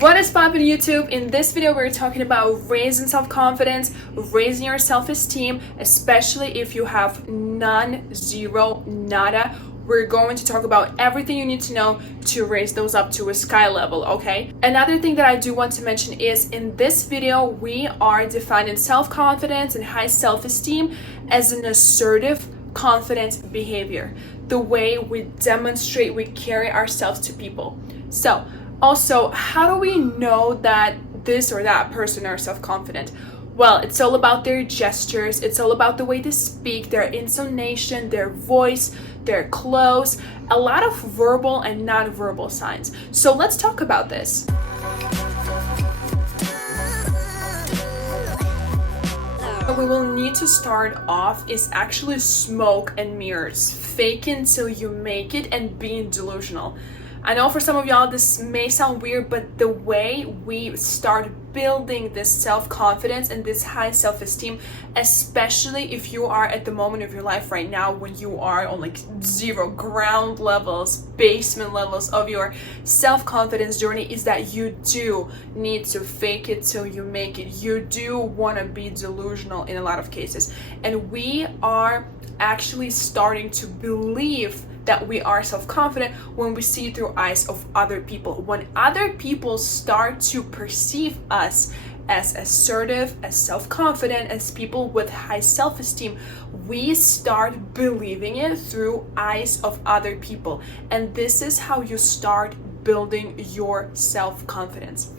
What is poppin' YouTube? In this video we're talking about raising self-confidence, raising your self-esteem, especially if you have none, zero, nada. We're going to talk about everything you need to know to raise those up to a sky level, okay? Another thing that I do want to mention is in this video we are defining self-confidence and high self-esteem as an assertive, confident behavior. The way we demonstrate, we carry ourselves to people. So also, how do we know that this or that person are self-confident? Well, it's all about their gestures. It's all about the way they speak, their intonation, their voice, their clothes, a lot of verbal and non-verbal signs. So let's talk about this. What we will need to start off is actually smoke and mirrors, fake it till you make it and being delusional. I know for some of y'all this may sound weird, but the way we start building this self-confidence and this high self-esteem, especially if you are at the moment of your life right now when you are on like zero ground levels, basement levels of your self-confidence journey, is that you do need to fake it till you make it. You do want to be delusional in a lot of cases. And we are actually starting to believe that we are self-confident when we see it through eyes of other people. When other people start to perceive us as assertive, as self-confident, as people with high self-esteem, we start believing it through eyes of other people. And this is how you start building your self-confidence.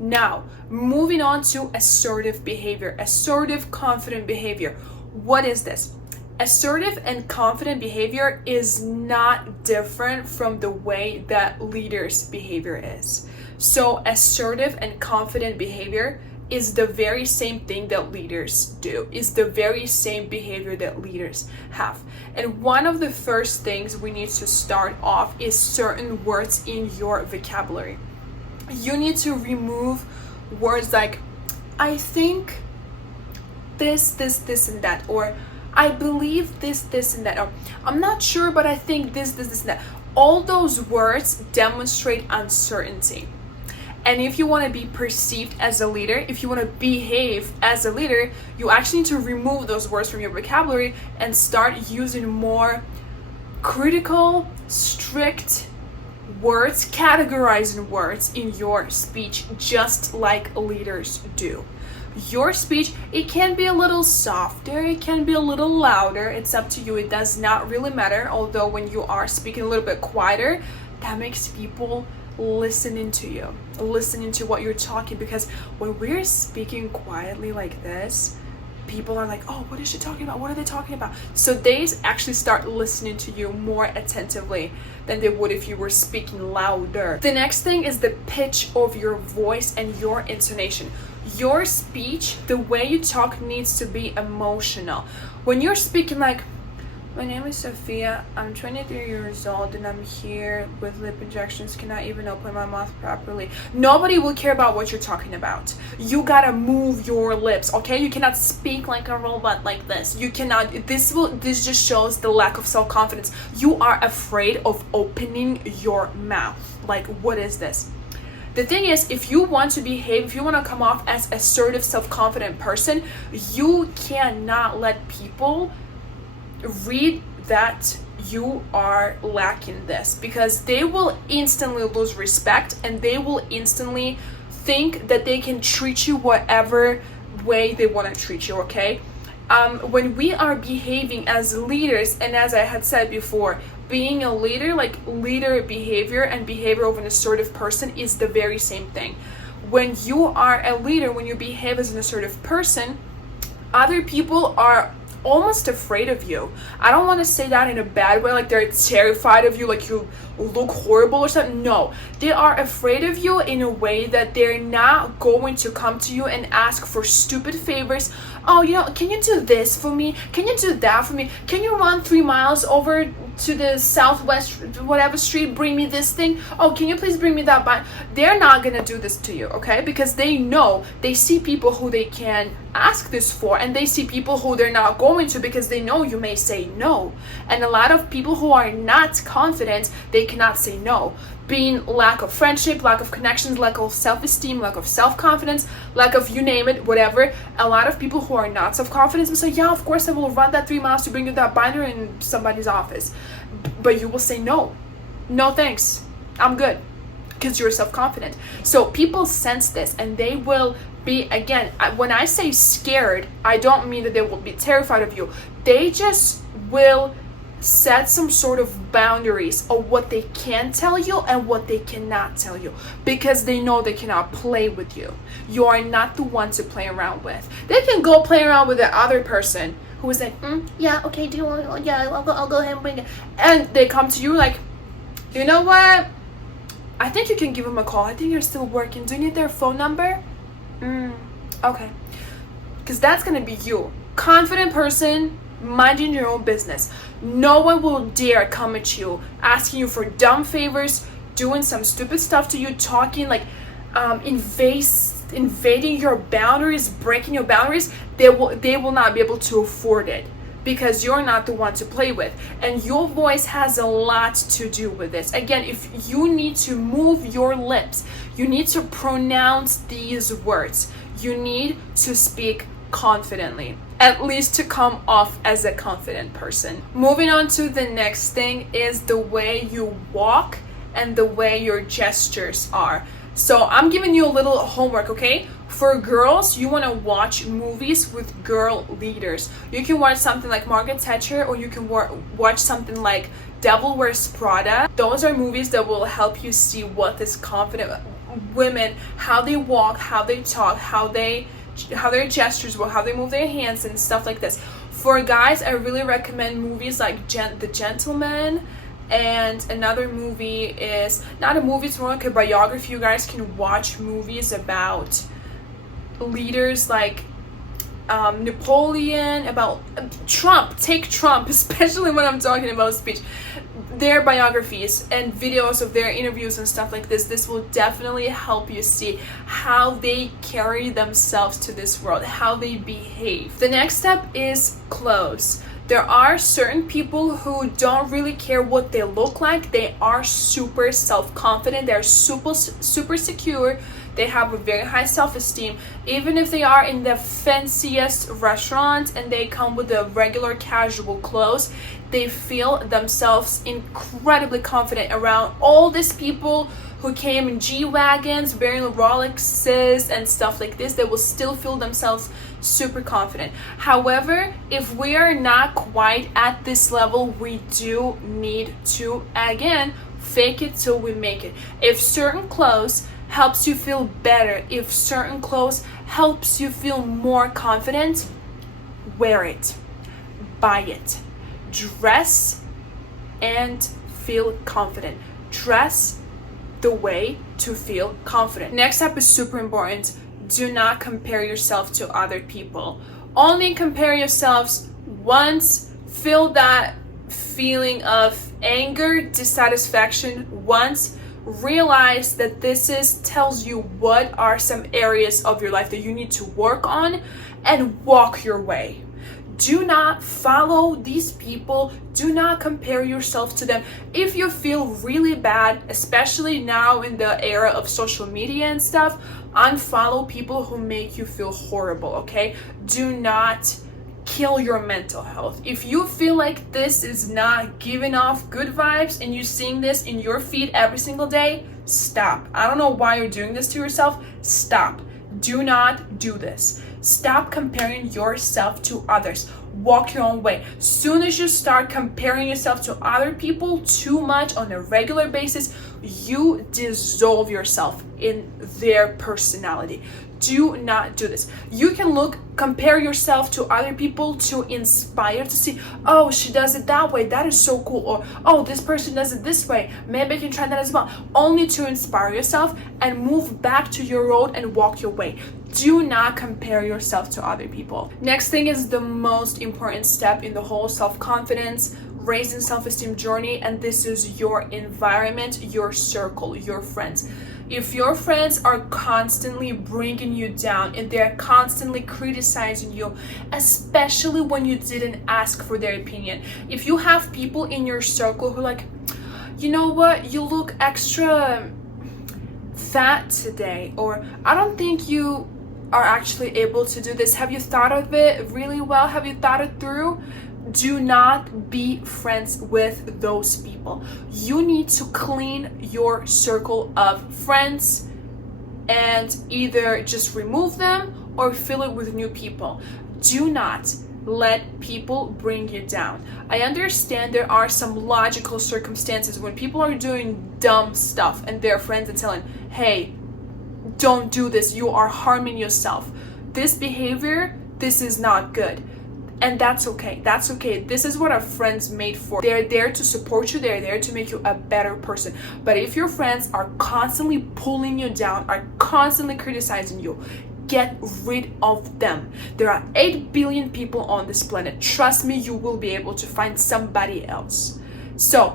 Now, moving on to assertive behavior, assertive, confident behavior. What is this? Assertive and confident behavior is not different from the way that leaders' behavior is. So assertive and confident behavior is the very same thing that leaders do, is the very same behavior that leaders have. And one of the first things we need to start off is certain words in your vocabulary. You need to remove words like, I think this, and that, or I believe this, and that. Or, I'm not sure, but I think this, and that. All those words demonstrate uncertainty. And if you want to be perceived as a leader, if you want to behave as a leader, you actually need to remove those words from your vocabulary and start using more critical, strict words, categorizing words in your speech, just like leaders do. Your speech, it can be a little softer, it can be a little louder, it's up to you. It does not really matter, although when you are speaking a little bit quieter, that makes people listening to you, listening to what you're talking, because when we're speaking quietly like this, people are like, oh, what is she talking about? What are they talking about? So they actually start listening to you more attentively than they would if you were speaking louder. The next thing is the pitch of your voice and your intonation. Your speech, the way you talk, needs to be emotional. When you're speaking like, my name is Sophia, I'm 23 years old and I'm here with lip injections, cannot even open my mouth properly. Nobody will care about what you're talking about. You gotta move your lips, okay? You cannot speak like a robot like this. You cannot, this just shows the lack of self-confidence. You are afraid of opening your mouth. Like, what is this? The thing is, if you want to behave, if you want to come off as assertive, self-confident person, you cannot let people read that you are lacking this, because they will instantly lose respect and they will instantly think that they can treat you whatever way they want to treat you, okay? When we are behaving as leaders, and as I had said before, being a leader, like leader behavior and behavior of an assertive person is the very same thing. When you are a leader, when you behave as an assertive person, other people are almost afraid of you. I don't want to say that in a bad way, like they're terrified of you, like you look horrible or something. No, they are afraid of you in a way that they're not going to come to you and ask for stupid favors. Oh, you know, can you do this for me? Can you do that for me? Can you run 3 miles over to the southwest whatever street, bring me this thing? Oh, can you please bring me that bike? They're not gonna do this to you, okay? Because they know, they see people who they can ask this for, and they see people who they're not going to because they know you may say no. And a lot of people who are not confident, they cannot say no. being lack of friendship, lack of connections, lack of self-esteem, lack of self-confidence, lack of you name it, whatever. A lot of people who are not self-confident will say, yeah, of course I will run that 3 miles to bring you that binder in somebody's office. But you will say, no thanks, I'm good, because you're self-confident. So people sense this, and they will be, again, when I say scared, I don't mean that they will be terrified of you. They just will set some sort of boundaries of what they can tell you and what they cannot tell you, because they know they cannot play with you. You are not the one to play around with. They can go play around with the other person who is like, yeah, okay, do you want, yeah, I'll go ahead and bring it. And they come to you like, you know what? I think you can give them a call. I think you're still working. Do you need their phone number? Okay. Because that's going to be you. Confident person, minding your own business. No one will dare come at you, asking you for dumb favors, doing some stupid stuff to you, talking like invading your boundaries, breaking your boundaries. They will not be able to afford it, because you're not the one to play with. And your voice has a lot to do with this. Again, if you need to move your lips, you need to pronounce these words, you need to speak confidently, at least to come off as a confident person. Moving on to the next thing is the way you walk and the way your gestures are. So I'm giving you a little homework, okay? For girls, you want to watch movies with girl leaders. You can watch something like Margaret Thatcher, or you can watch something like Devil Wears Prada. Those are movies that will help you see what this confident women, how they walk, how they talk, how their gestures were, how they move their hands and stuff like this. For guys, I really recommend movies like The Gentleman. And another movie is not a movie, it's more like a biography. You guys can watch movies about leaders like Napoleon, about Trump. Take Trump, especially when I'm talking about speech. Their biographies and videos of their interviews and stuff like this. This will definitely help you see how they carry themselves to this world, how they behave. The next step is clothes. There are certain people who don't really care what they look like. They are super self-confident. They're super secure. They have a very high self-esteem. Even if they are in the fanciest restaurants and they come with the regular casual clothes, they feel themselves incredibly confident around all these people who came in G-Wagons, wearing Rolexes and stuff like this. They will still feel themselves super confident. However, if we are not quite at this level, we do need to, again, fake it till we make it. If certain clothes helps you feel better, if certain clothes helps you feel more confident, wear it, buy it, dress and feel confident. Dress the way to feel confident. Next up is super important. Do not compare yourself to other people. Only compare yourselves once. Feel that feeling of anger, dissatisfaction once. Realize that tells you what are some areas of your life that you need to work on, and walk your way. Do not follow these people. Do not compare yourself to them. If you feel really bad, especially now in the era of social media and stuff, unfollow people who make you feel horrible, okay? Do not kill your mental health. If you feel like this is not giving off good vibes and you're seeing this in your feed every single day, stop. I don't know why you're doing this to yourself. Stop. Do not do this. Stop comparing yourself to others. Walk your own way. Soon as you start comparing yourself to other people too much on a regular basis, you dissolve yourself in their personality. Do not do this. You can compare yourself to other people to inspire, to see, oh, she does it that way, that is so cool, or oh, this person does it this way, maybe I can try that as well. Only to inspire yourself and move back to your road and walk your way. Do not compare yourself to other people. Next thing is the most important step in the whole self-confidence, raising self-esteem journey, and this is your environment, your circle, your friends. If your friends are constantly bringing you down and they're constantly criticizing you, especially when you didn't ask for their opinion, if you have people in your circle who are like, you know what, you look extra fat today, or I don't think you are actually able to do this. Have you thought of it really well? Have you thought it through? Do not be friends with those people. You need to clean your circle of friends and either just remove them or fill it with new people. Do not let people bring you down. I understand there are some logical circumstances when people are doing dumb stuff and their friends are telling, hey, don't do this, you are harming yourself. This behavior, this is not good. And that's okay. That's okay. This is what our friends made for. They're there to support you. They're there to make you a better person. But if your friends are constantly pulling you down, are constantly criticizing you, get rid of them. There are 8 billion people on this planet. Trust me, you will be able to find somebody else. So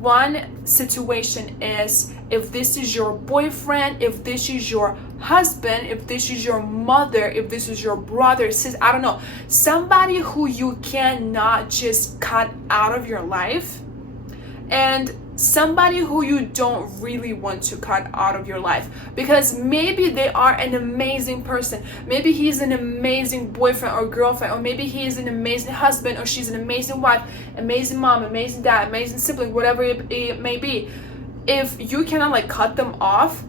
one situation is, if this is your boyfriend, if this is your husband, if this is your mother, if this is your brother, sister, I don't know, somebody who you cannot just cut out of your life, and somebody who you don't really want to cut out of your life, because maybe they are an amazing person, maybe he's an amazing boyfriend or girlfriend, or maybe he is an amazing husband, or she's an amazing wife, amazing mom, amazing dad, amazing sibling, whatever it may be. If you cannot like cut them off,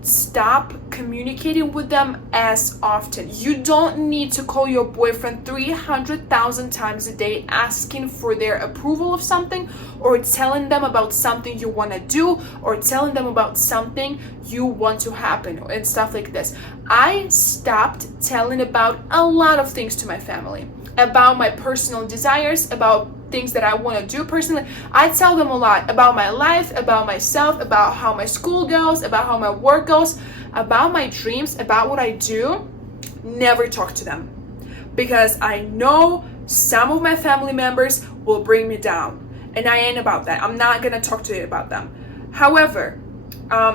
stop communicating with them as often. You don't need to call your boyfriend 300,000 times a day asking for their approval of something, or telling them about something you want to do, or telling them about something you want to happen, and stuff like this. I stopped telling about a lot of things to my family, about my personal desires, about things that I want to do personally. I tell them a lot about my life, about myself, about how my school goes, about how my work goes, about my dreams, about what I do. Never talk to them, because I know some of my family members will bring me down, and I ain't about that. I'm not gonna talk to you about them. However,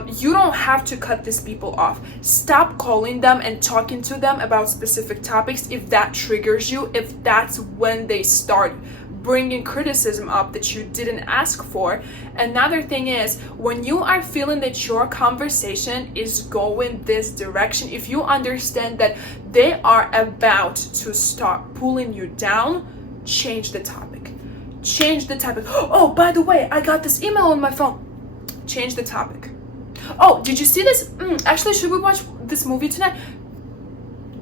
you don't have to cut these people off. Stop calling them and talking to them about specific topics if that triggers you, if that's when they start bringing criticism up that you didn't ask for. Another thing is, when you are feeling that your conversation is going this direction, if you understand that they are about to start pulling you down, change the topic. Change the topic. Oh, by the way, I got this email on my phone. Change the topic. Oh, did you see this? Actually, should we watch this movie tonight?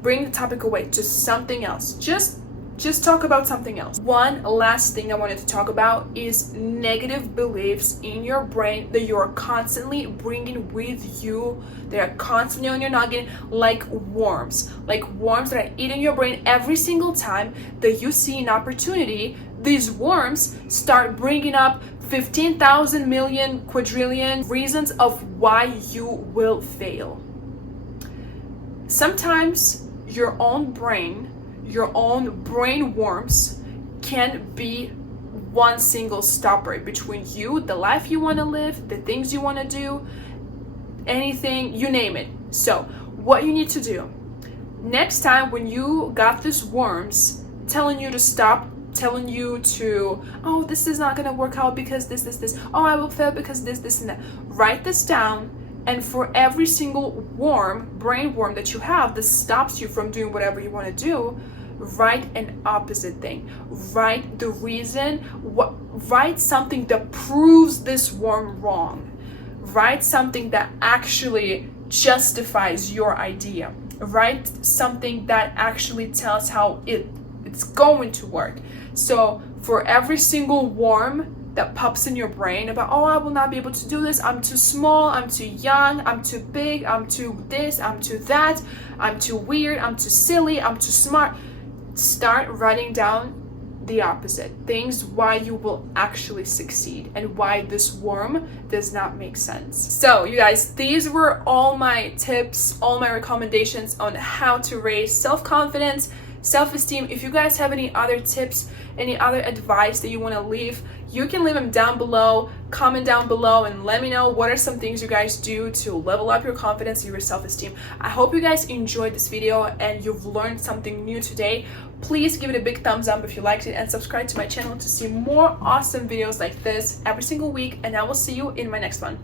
Bring the topic away to something else. Just talk about something else. One last thing I wanted to talk about is negative beliefs in your brain that you are constantly bringing with you. They are constantly on your noggin, like worms that are eating your brain every single time that you see an opportunity. These worms start bringing up 15,000 million quadrillion reasons of why you will fail. Sometimes your own brain worms can be one single stopper between you, the life you want to live, the things you want to do, anything, you name it. So what you need to do next time when you got these worms telling you to stop, telling you to, oh, this is not going to work out because this, oh, I will fail because this and that, write this down. And for every single brain worm that you have that stops you from doing whatever you want to do, write an opposite thing. Write the reason, write something that proves this worm wrong. Write something that actually justifies your idea. Write something that actually tells how it's going to work. So for every single worm that pops in your brain about, oh, I will not be able to do this, I'm too small, I'm too young, I'm too big, I'm too this, I'm too that, I'm too weird, I'm too silly, I'm too smart, start writing down the opposite things, why you will actually succeed and why this worm does not make sense. So you guys, these were all my tips, all my recommendations on how to raise self-confidence, self-esteem. If you guys have any other tips, any other advice that you want to leave, you can leave them down below. Comment down below and let me know what are some things you guys do to level up your confidence and your self-esteem. I hope you guys enjoyed this video and you've learned something new today. Please give it a big thumbs up if you liked it, and subscribe to my channel to see more awesome videos like this every single week, and I will see you in my next one.